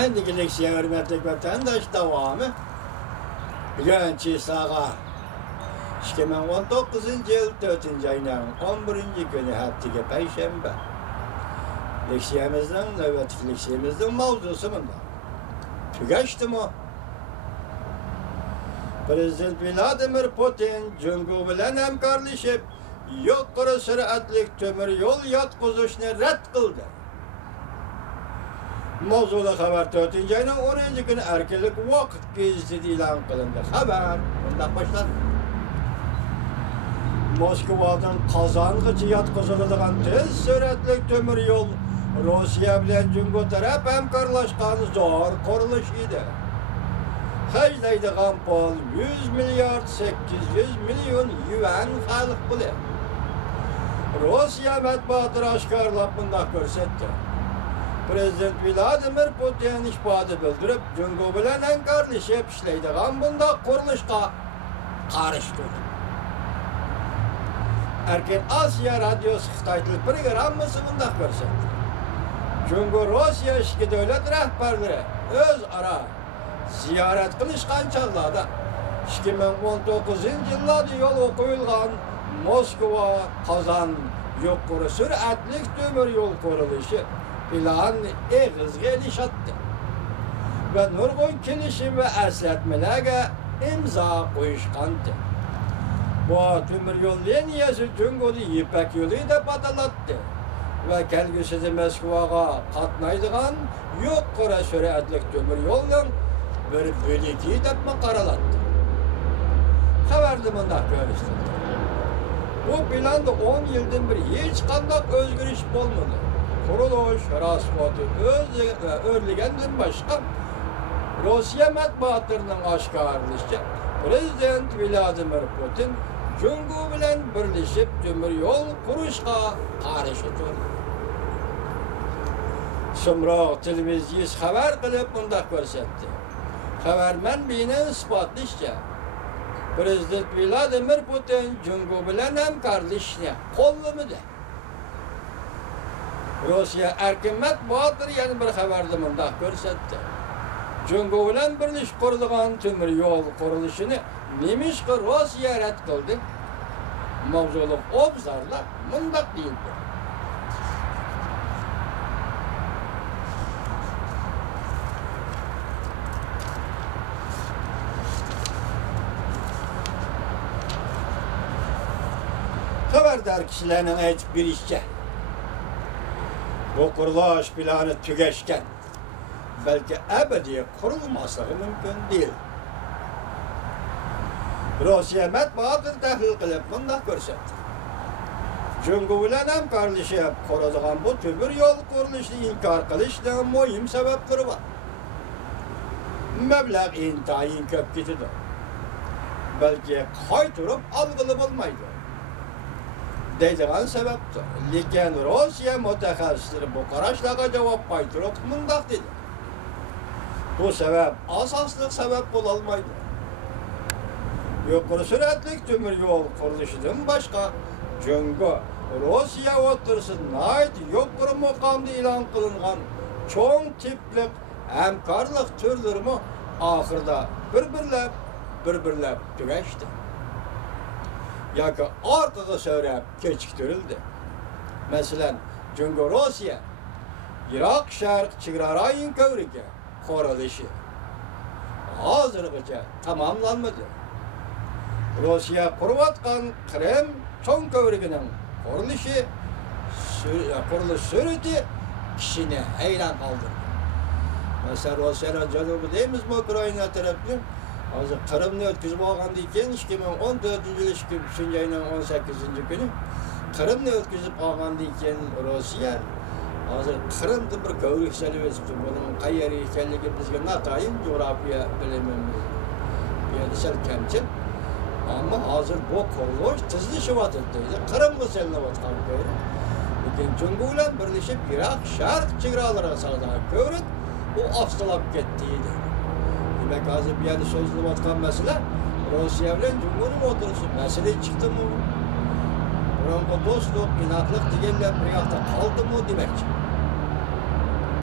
Endikilik hürmetlik vatandaş davamı Bilençi sağa 2019 yıl 4. ayının 11. günü haftaga Perşembe. Leksiyemizden, nöbetlik leksiyemizden mavzusu bunda. Tügeçtim o. Prezident Vladimir Putin, Cumhur bilen hemkarlaşıp, yukarı süratlik tömür yol yatkızışını red kıldı. Mavzulu haber 4. ayının 10. günü erkelik vakit gezisi ilan kılındı. Haber bundan başladı. Moskova'dan Kazangıcı yatkızıldıgan tez süratlik tömür yol Rusya bilen Cumhur taraf hemkarlaşkan zor kuruluş idi. Haclaydıgan pul 100 milyar 800 milyon yuan halık bile. Rusya matbuatı aşkarlap bunda görsetti. Prezident Vladimir Putin işbadı bildirip, Cumhur bilen hemkarlaşıp işleydigan bunda kuruluşka karıştırdı. Erken Asya Radyosu Xitaytılık programması bunda görsetti. Cumhur Rusya iki devlet rehberleri öz ara ziyaret kılışkan çağlarda 2019 yıllarda yol koyulgan Moskova, Kazan yukarı süratlik tömür yol kuruluşu plan eğiz gelişattı. Ve nurgun kilişim ve esletmelerge imza koyuşkandı. Bu tömür yol liniyası Cumhur'u İpek yolu da patalattı. Ve kelgüsüzü Moskova'ya katnaydıgan yukarı süratlik tömür yolun bir bölüki de karalattı. Haberde bunda görüştürdü. Bu planda 10 yıldan beri hiç kandak özgürlük olmadı. Kuruluş, raspotu, örlegenden başka Rusya matbuatlarının aşkarlışça Prezident Vladimir Putin Cumhur bilen birleşip tömür yol kuruşka karıştı. Sonra televizyon haber kılıp bunda görsetti. Habermen binen ispatlışça Prezident Vladimir Putin Cumhur bilen hemkarlaşını kollamadı. Rusya erken matbuatları yani bir haberde bunda görsetti. Cumhur bilen birleşip kurulgan tömür yol kuruluşunu nemiş ki Rusya red kıldı. Mavzuluk obzarla mundak değildi. Haberdar kişilerinin hiç bir işçe bu kuruluş planı tügeçken belki ebedi kurulması mümkün değil. Rusya matbuatını tahlil kılıp bunda görsetti. Cumhur bilen hemkarlaşıp kurulgan bu tömür yol kuruluşunu inkar kılışının mühim sebepleri var. Meblağ intayin köp gidiyor. Belki kaytırıp algılı olmaydı. Deydiğin sebeptir. Lakin Rusya mütehassisleri bu kararlara cevap kaytırıp mundak dedi. Bu sebep asaslık sebep olmaydı. Yukarı süratlik tömür yol kuruluşundan başka Cumhur Rusya otursuna ait yukarı mukamda ilan kılıngan çoğun tiplik hemkarlık türlerimi ahırda birbirlep tügeçti. Yaki arkaga söyleyip keçiktirildi. Mesela Cumhur Rusya Irak şark çigrarayın kövrüge kuruluşu hazırgıca tamamlanmadı. Rusya kurvatkan Kırım çoğun kövrügünün kuruluş sürütü kişini hayran kaldırdı. Mesela Rusya'nın canubu değil mi Ukrayna tarafı? Hazır Kırım'ı ötküzüp olğandı iken 2014 yıl 3. ayının 18. günü Kırım'ı ötküzüp olğandı iken Rusya hazır Kırım'da bir kövrük selivesipti. Bunun kayarı ekenligi bizge natayın coğrafya bilimimiz sel kemçil. Ama hazır bu kuruluş tızlı vatıldıydı. Kırım'ı seline vatkan kövrük. Lakin Cumhur'la birleşip Irak şark çigralara sağlayan kövrük bu asılap gittiydi. Demek hazır bir yerde sözlü vatkan mesele Rusya ile Cumhur'un oturuşu mesele çıktı mı? Buranın dostluk, inatlık diğerler bir yakta kaldı mı demek.